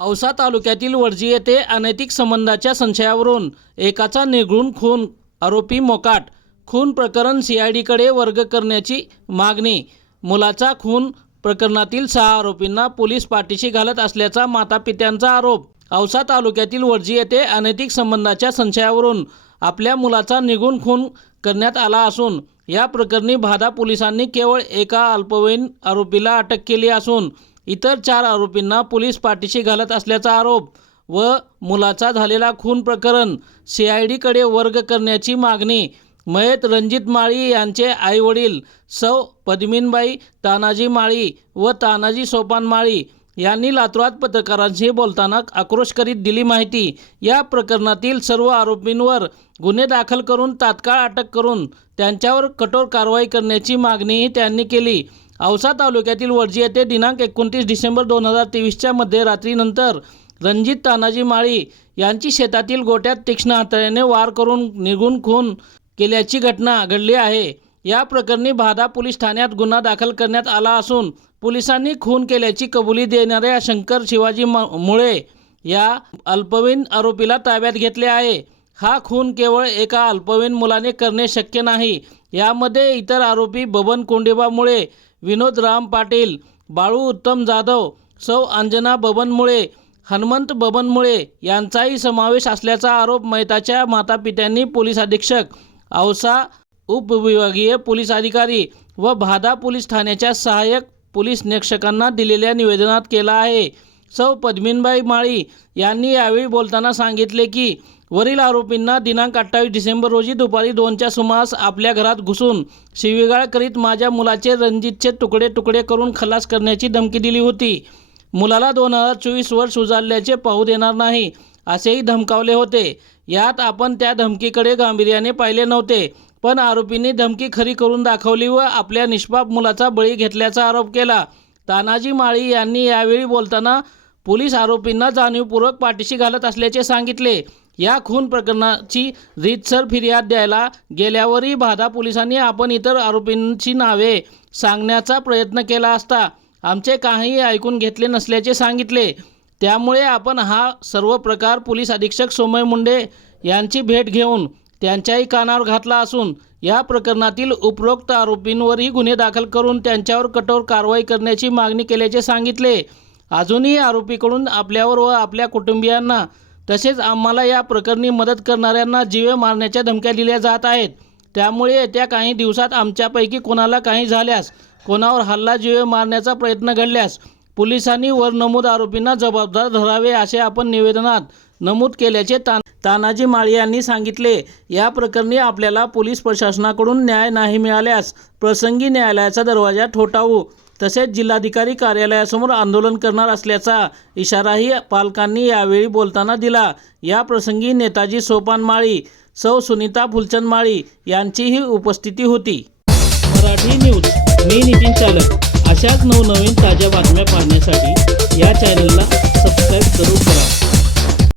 औसा तालुक्यातील वडजी येथे अनैतिक संबंधाच्या संशयावरून एकाचा निर्घृण खून, आरोपी मोकाट. खून प्रकरण सीआयडीकडे वर्ग करण्याची मागणी. मुलाचा खून प्रकरणातील 6 आरोपींना पोलीस पाठीशी घालत असल्याचा मातापित्यांचा आरोप. औसा तालुक्यातील वडजी येथे अनैतिक संबंधाच्या संशयावरून आपल्या मुलाचा निर्घृण खून करण्यात आला असून या प्रकरणी भादा पोलिसांनी केवळ एका अल्पवयीन आरोपीला अटक केली असून इतर 4 आरोपींना पोलीस पाठीशी घालत असल्याचा आरोप व मुलाचा झालेला खून प्रकरण सीआयडीकडे वर्ग करण्याची मागणी. मयत रणजित माळी यांचे आईवडील सौ पद्मिनीबाई तानाजी माळी व तानाजी सोपान माळी यांनी लातूरात पत्रकारांशी बोलताना आक्रोश करीत दिली माहिती. या प्रकरणातील सर्व आरोपींवर गुन्हे दाखल करून तात्काळ अटक करून त्यांच्यावर कठोर कारवाई करण्याची मागणीही त्यांनी केली. औसा तालुक्यातील वडजी येथे दिनांक 29 डिसेंबर 2023च्या मध्यरात्रीनंतर रणजित तानाजी माळी यांची शेतातील गोट्यात तीक्ष्ण हत्याराने वार करून निर्घृण खून केल्याची घटना घडली आहे. या प्रकरणी भादा पोलीस ठाण्यात गुन्हा दाखल करण्यात आला असून पोलिसांनी खून केल्याची कबुली देणाऱ्या शंकर शिवाजी मुळे या अल्पवयीन आरोपीला ताब्यात घेतले आहे. हा खून केवळ एका अल्पवयीन मुलाने करणे शक्य नाही. यामध्ये इतर आरोपी बबन कोंडेबा मुळे, विनोद राम पाटील, बाळू उत्तम जाधव, सौ अंजना बबन मुळे, हनुमंत बबन मुळे यांचाही समावेश असल्याचा आरोप मयताच्या मातापित्यांनी पोलीस अधीक्षक, औसा उपविभागीय पोलीस अधिकारी व भादा पोलीस ठाण्याच्या सहाय्यक पोलीस निरीक्षकांना दिलेल्या निवेदनात केला आहे. सौ पद्मिनीबाई माळी यांनी यावेळी बोलताना सांगितले की वरील आरोपींना दिनांक 28 डिसेंबर रोजी दुपारी 2च्या सुमारास आपल्या घरात घुसून शिवीगाळ करीत माझ्या मुलाचे रणजितचे तुकडे तुकडे करून खलास करण्याची धमकी दिली होती. मुलाला 2024 वर्ष उजाडल्याचे पाहू देणार नाही असेही धमकावले होते. यात आपण त्या धमकीकडे गांभीर्याने पाहिले नव्हते, पण आरोपींनी धमकी खरी करून दाखवली व आपल्या निष्पाप मुलाचा बळी घेतल्याचा आरोप केला. तानाजी माळी यांनी यावेळी बोलताना पोलीस आरोपींना जाणीवपूर्वक पाठीशी घालत असल्याचे सांगितले. या खून प्रकरणाची रीतसर फिर्याद द्यायला गेल्यावरही भादा पोलिसांनी आपण इतर आरोपींची नावे सांगण्याचा प्रयत्न केला असता आमचे काहीही ऐकून घेतले नसल्याचे सांगितले. त्यामुळे आपण हा सर्व प्रकार पोलीस अधीक्षक सोमय मुंडे यांची भेट घेऊन त्यांच्याही कानावर घातला असून या प्रकरणातील उपरोक्त आरोपींवरही गुन्हे दाखल करून त्यांच्यावर कठोर कारवाई करण्याची मागणी केल्याचे सांगितले. अजूनही आरोपीकडून आपल्यावर व आपल्या कुटुंबियांना तसेच आम्हाला या प्रकरणी मदत करणाऱ्यांना जीवे मारण्याच्या धमक्या दिल्या जात आहेत. त्यामुळे येत्या काही दिवसात आमच्यापैकी कोणाला काही झाल्यास, कोणावर हल्ला, जीवे मारण्याचा प्रयत्न घडल्यास पोलिसांनी वर नमूद आरोपींना जबाबदार धरावे असे आपण निवेदनात नमूद केल्याचे तानाजी माळी यांनी सांगितले. या प्रकरणी आपल्याला पोलीस प्रशासनाकडून न्याय नाही मिळाल्यास प्रसंगी न्यायालयाचा दरवाजा ठोठावू तसेच जिल्हाधिकारी कार्यालयासमोर आंदोलन करणार असल्याचा इशाराही पालकांनी यावेळी बोलताना दिला. या प्रसंगी नेताजी सोपान माळी, सौ सुनीता फुलचंद माळी यांचीही उपस्थिती होती. मराठी न्यूज, मी नितीन चालक. अशाच नवनवीन ताज्या बातम्या पाहण्यासाठी या चॅनलला सबस्क्राईब जरूर करा.